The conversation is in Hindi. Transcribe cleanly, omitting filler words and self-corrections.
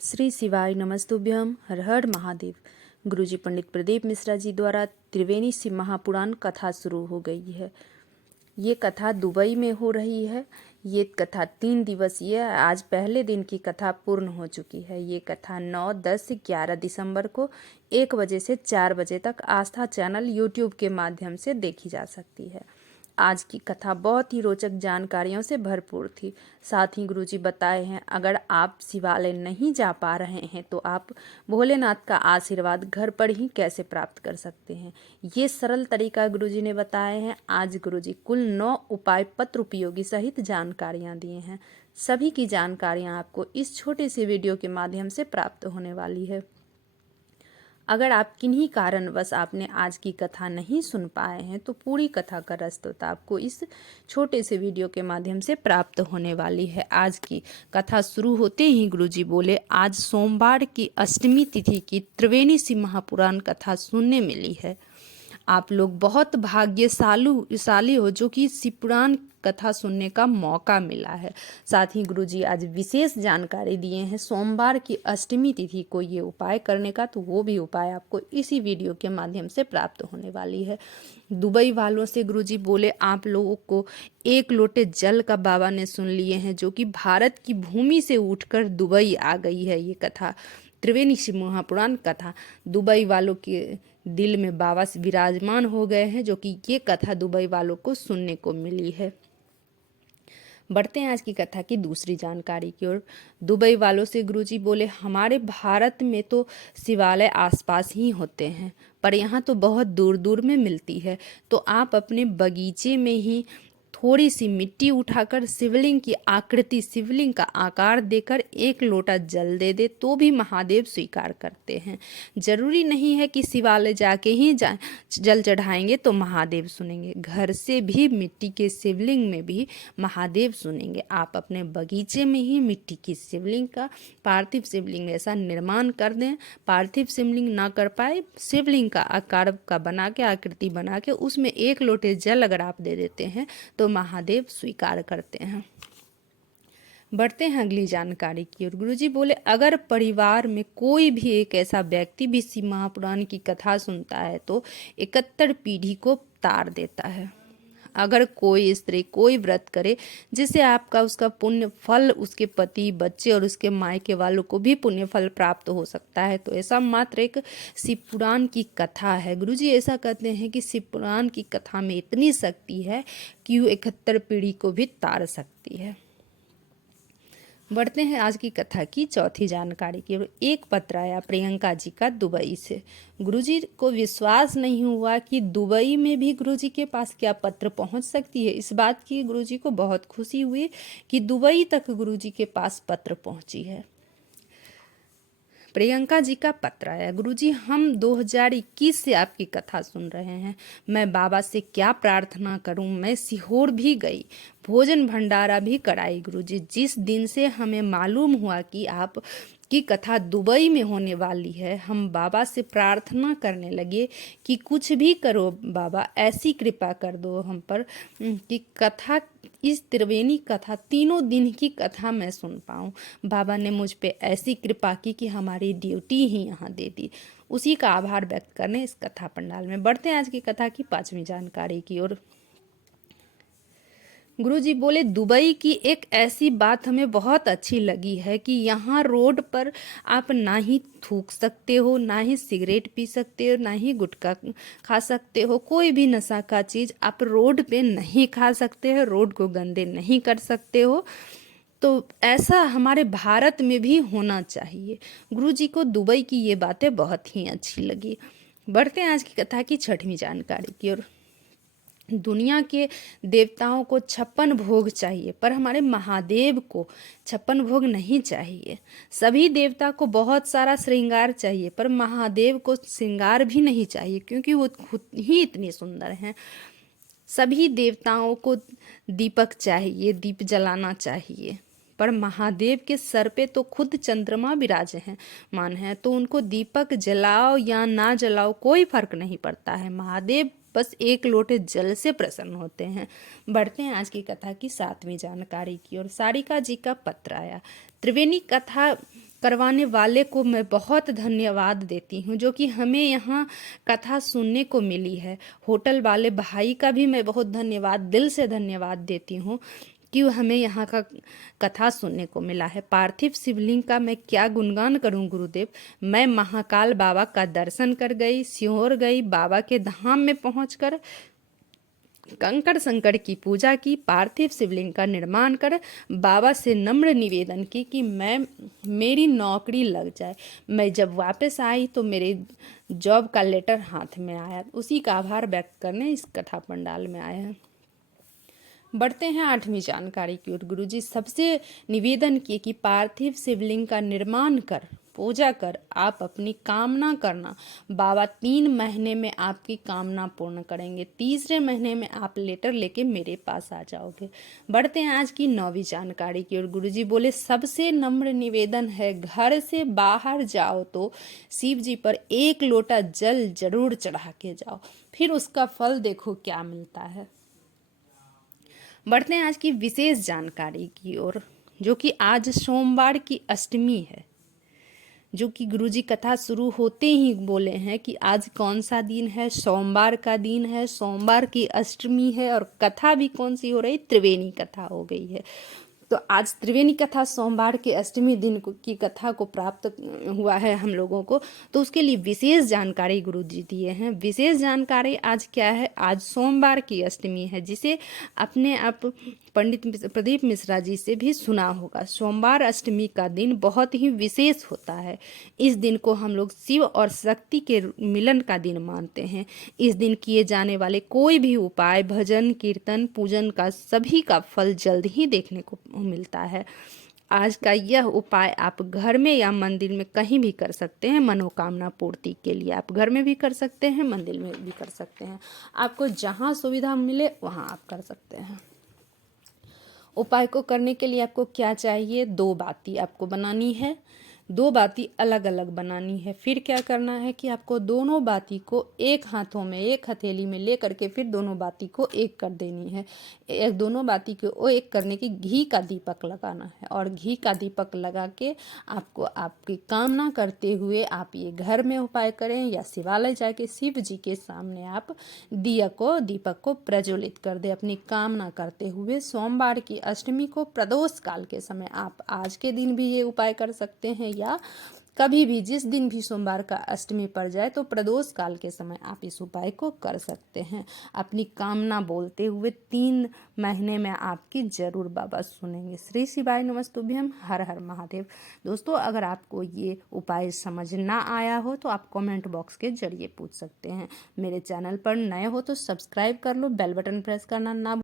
श्री शिवाय नमस्तुभ्यम। हर हर महादेव। गुरुजी पंडित प्रदीप मिश्रा जी द्वारा त्रिवेणी शिव महापुराण कथा शुरू हो गई है। ये कथा दुबई में हो रही है। ये कथा 3 दिवसीय है। आज पहले दिन की कथा पूर्ण हो चुकी है। ये कथा 9, 10, 11 दिसंबर को 1 बजे से 4 बजे तक आस्था चैनल यूट्यूब के माध्यम से देखी जा सकती है। आज की कथा बहुत ही रोचक जानकारियों से भरपूर थी। साथ ही गुरुजी बताए हैं, अगर आप शिवालय नहीं जा पा रहे हैं तो आप भोलेनाथ का आशीर्वाद घर पर ही कैसे प्राप्त कर सकते हैं, ये सरल तरीका गुरुजी ने बताए हैं। आज गुरुजी कुल 9 उपाय पत्र उपयोगी सहित जानकारियाँ दिए हैं। सभी की जानकारियाँ आपको इस छोटे से वीडियो के माध्यम से प्राप्त होने वाली है। अगर आप किन्हीं कारणवश आपने आज की कथा नहीं सुन पाए हैं तो पूरी कथा का रसद आपको इस छोटे से वीडियो के माध्यम से प्राप्त होने वाली है। आज की कथा शुरू होते ही गुरुजी बोले, आज सोमवार की अष्टमी तिथि की त्रिवेणी शिव महापुराण कथा सुनने मिली है। आप लोग बहुत भाग्यशाली हो जो कि शिव पुराण कथा सुनने का मौका मिला है। साथ ही गुरुजी आज विशेष जानकारी दिए हैं सोमवार की अष्टमी तिथि को ये उपाय करने का, तो वो भी उपाय आपको इसी वीडियो के माध्यम से प्राप्त होने वाली है। दुबई वालों से गुरुजी बोले, आप लोगों को 1 लोटे जल का बाबा ने सुन लिए हैं जो कि भारत की भूमि से उठकर दुबई आ गई है। ये कथा त्रिवेणी शिव महापुराण कथा दुबई वालों के दिल में बाबा से विराजमान हो गए हैं, जो कि ये कथा दुबई वालों को सुनने को मिली है। बढ़ते हैं आज की कथा की दूसरी जानकारी की ओर। दुबई वालों से गुरुजी बोले, हमारे भारत में तो शिवालय आसपास ही होते हैं, पर यहाँ तो बहुत दूर दूर में मिलती है, तो आप अपने बगीचे में ही थोड़ी सी मिट्टी उठाकर शिवलिंग की आकृति, शिवलिंग का आकार देकर 1 लोटा जल दे दे तो भी महादेव स्वीकार करते हैं। जरूरी नहीं है कि शिवालय जाके ही जल चढ़ाएंगे तो महादेव सुनेंगे, घर से भी मिट्टी के शिवलिंग में भी महादेव सुनेंगे। आप अपने बगीचे में ही मिट्टी की शिवलिंग का, पार्थिव शिवलिंग ऐसा निर्माण कर दें, पार्थिव शिवलिंग ना कर पाए शिवलिंग का आकार का बना के, आकृति बना के उसमें 1 लोटे जल अगर आप दे देते हैं तो महादेव स्वीकार करते हैं। बढ़ते हैं अगली जानकारी की ओर। गुरुजी बोले, अगर परिवार में कोई भी एक ऐसा व्यक्ति भी शिव महापुराण की कथा सुनता है तो 71 पीढ़ी को तार देता है। अगर कोई स्त्री कोई व्रत करे जिससे आपका उसका पुण्य फल उसके पति, बच्चे और उसके मायके वालों को भी पुण्य फल प्राप्त हो सकता है, तो ऐसा मात्र एक शिव पुराण की कथा है। गुरुजी ऐसा कहते हैं कि शिव पुराण की कथा में इतनी शक्ति है कि वो 71 पीढ़ी को भी तार सकती है। बढ़ते हैं आज की कथा की चौथी जानकारी की। एक पत्र आया प्रियंका जी का दुबई से। गुरुजी को विश्वास नहीं हुआ कि दुबई में भी गुरुजी के पास क्या पत्र पहुंच सकती है। इस बात की गुरुजी को बहुत खुशी हुई कि दुबई तक गुरुजी के पास पत्र पहुंची है। प्रियंका जी का पत्र आया, गुरुजी हम 2021 से आपकी कथा सुन रहे हैं। मैं बाबा से क्या प्रार्थना करूं, मैं सीहोर भी गई, भोजन भंडारा भी कराई। गुरुजी जिस दिन से हमें मालूम हुआ कि आप की कथा दुबई में होने वाली है, हम बाबा से प्रार्थना करने लगे कि कुछ भी करो बाबा, ऐसी कृपा कर दो हम पर कि कथा, इस त्रिवेणी कथा 3 दिन की कथा मैं सुन पाऊँ। बाबा ने मुझ पे ऐसी कृपा की कि हमारी ड्यूटी ही यहाँ दे दी। उसी का आभार व्यक्त करने इस कथा पंडाल में। बढ़ते हैं आज की कथा की 5वीं जानकारी की ओर। गुरुजी बोले, दुबई की एक ऐसी बात हमें बहुत अच्छी लगी है कि यहाँ रोड पर आप ना ही थूक सकते हो, ना ही सिगरेट पी सकते हो, ना ही गुटखा खा सकते हो। कोई भी नशा का चीज़ आप रोड पे नहीं खा सकते हो, रोड को गंदे नहीं कर सकते हो। तो ऐसा हमारे भारत में भी होना चाहिए। गुरुजी को दुबई की ये बातें बहुत ही अच्छी लगी। बढ़ते हैं आज की कथा की 6वीं जानकारी की ओर। दुनिया के देवताओं को 56 भोग चाहिए, पर हमारे महादेव को 56 भोग नहीं चाहिए। सभी देवता को बहुत सारा श्रृंगार चाहिए, पर महादेव को श्रृंगार भी नहीं चाहिए क्योंकि वो खुद ही इतने सुंदर हैं। सभी देवताओं को दीपक चाहिए, दीप जलाना चाहिए, पर महादेव के सर पे तो खुद चंद्रमा विराजे हैं मान है, तो उनको दीपक जलाओ या ना जलाओ कोई फर्क नहीं पड़ता है। महादेव बस 1 लोटे जल से प्रसन्न होते हैं। बढ़ते हैं आज की कथा की 7वीं जानकारी की ओर। सारिका जी का पत्र आया। त्रिवेणी कथा करवाने वाले को मैं बहुत धन्यवाद देती हूँ, जो कि हमें यहाँ कथा सुनने को मिली है। होटल वाले भाई का भी मैं बहुत धन्यवाद, दिल से धन्यवाद देती हूँ कि हमें यहाँ का कथा सुनने को मिला है। पार्थिव शिवलिंग का मैं क्या गुणगान करूँ गुरुदेव। मैं महाकाल बाबा का दर्शन कर गई, सीहोर गई, बाबा के धाम में पहुँचकर कंकड़ संकड़ की पूजा की, पार्थिव शिवलिंग का निर्माण कर बाबा से नम्र निवेदन की कि मेरी नौकरी लग जाए। मैं जब वापस आई तो मेरे जॉब का लेटर हाथ में आया। उसी का आभार व्यक्त करने इस कथा पंडाल में आए हैं। बढ़ते हैं 8वीं जानकारी की ओर। गुरुजी सबसे निवेदन किए कि पार्थिव शिवलिंग का निर्माण कर, पूजा कर, आप अपनी कामना करना। बाबा 3 महीने में आपकी कामना पूर्ण करेंगे। तीसरे महीने में आप लेटर लेके मेरे पास आ जाओगे। बढ़ते हैं आज की 9वीं जानकारी की ओर। गुरुजी बोले सबसे नम्र निवेदन है, घर से बाहर जाओ तो शिव जी पर 1 लोटा जल जरूर चढ़ा के जाओ, फिर उसका फल देखो क्या मिलता है। बढ़ते हैं आज की विशेष जानकारी की ओर, जो कि आज सोमवार की अष्टमी है, जो कि गुरुजी कथा शुरू होते ही बोले हैं कि आज कौन सा दिन है, सोमवार का दिन है, सोमवार की अष्टमी है और कथा भी कौन सी हो रही, त्रिवेणी कथा हो गई है। तो आज त्रिवेणी कथा सोमवार के अष्टमी दिन की कथा को प्राप्त हुआ है हम लोगों को, तो उसके लिए विशेष जानकारी गुरुजी दिए हैं। विशेष जानकारी आज क्या है, आज सोमवार की अष्टमी है, जिसे अपने आप पंडित प्रदीप मिश्रा जी से भी सुना होगा। सोमवार अष्टमी का दिन बहुत ही विशेष होता है। इस दिन को हम लोग शिव और शक्ति के मिलन का दिन मानते हैं। इस दिन किए जाने वाले कोई भी उपाय, भजन, कीर्तन, पूजन का सभी का फल जल्द ही देखने को मिलता है। आज का यह उपाय आप घर में या मंदिर में कहीं भी कर सकते हैं। मनोकामना पूर्ति के लिए आप घर में भी कर सकते हैं, मंदिर में भी कर सकते हैं। आपको जहाँ सुविधा मिले वहाँ आप कर सकते हैं। उपाय को करने के लिए आपको क्या चाहिए, 2 बाती आपको बनानी है। 2 बाती अलग अलग बनानी है। फिर क्या करना है कि आपको दोनों बाती को एक हाथों में, एक हथेली में ले करके फिर दोनों बाती को एक कर देनी है। दोनों बाती को एक करने की घी का दीपक लगाना है और घी का दीपक लगा के आपको आपकी कामना करते हुए आप ये घर में उपाय करें या शिवालय जाके शिव जी के सामने आप दीपक को प्रज्वलित कर दे अपनी कामना करते हुए। सोमवार की अष्टमी को प्रदोष काल के समय आप आज के दिन भी ये उपाय कर सकते हैं या कभी भी जिस दिन भी सोमवार का अष्टमी पड़ जाए तो प्रदोष काल के समय आप इस उपाय को कर सकते हैं। अपनी कामना बोलते हुए 3 महीने में आपकी जरूर बाबा सुनेंगे। श्री शिवाय नमस्तुभ्यम, हर हर महादेव। दोस्तों, अगर आपको ये उपाय समझ ना आया हो तो आप कमेंट बॉक्स के जरिए पूछ सकते हैं। मेरे चैनल पर नए हो तो सब्सक्राइब कर लो, बेल बटन प्रेस करना ना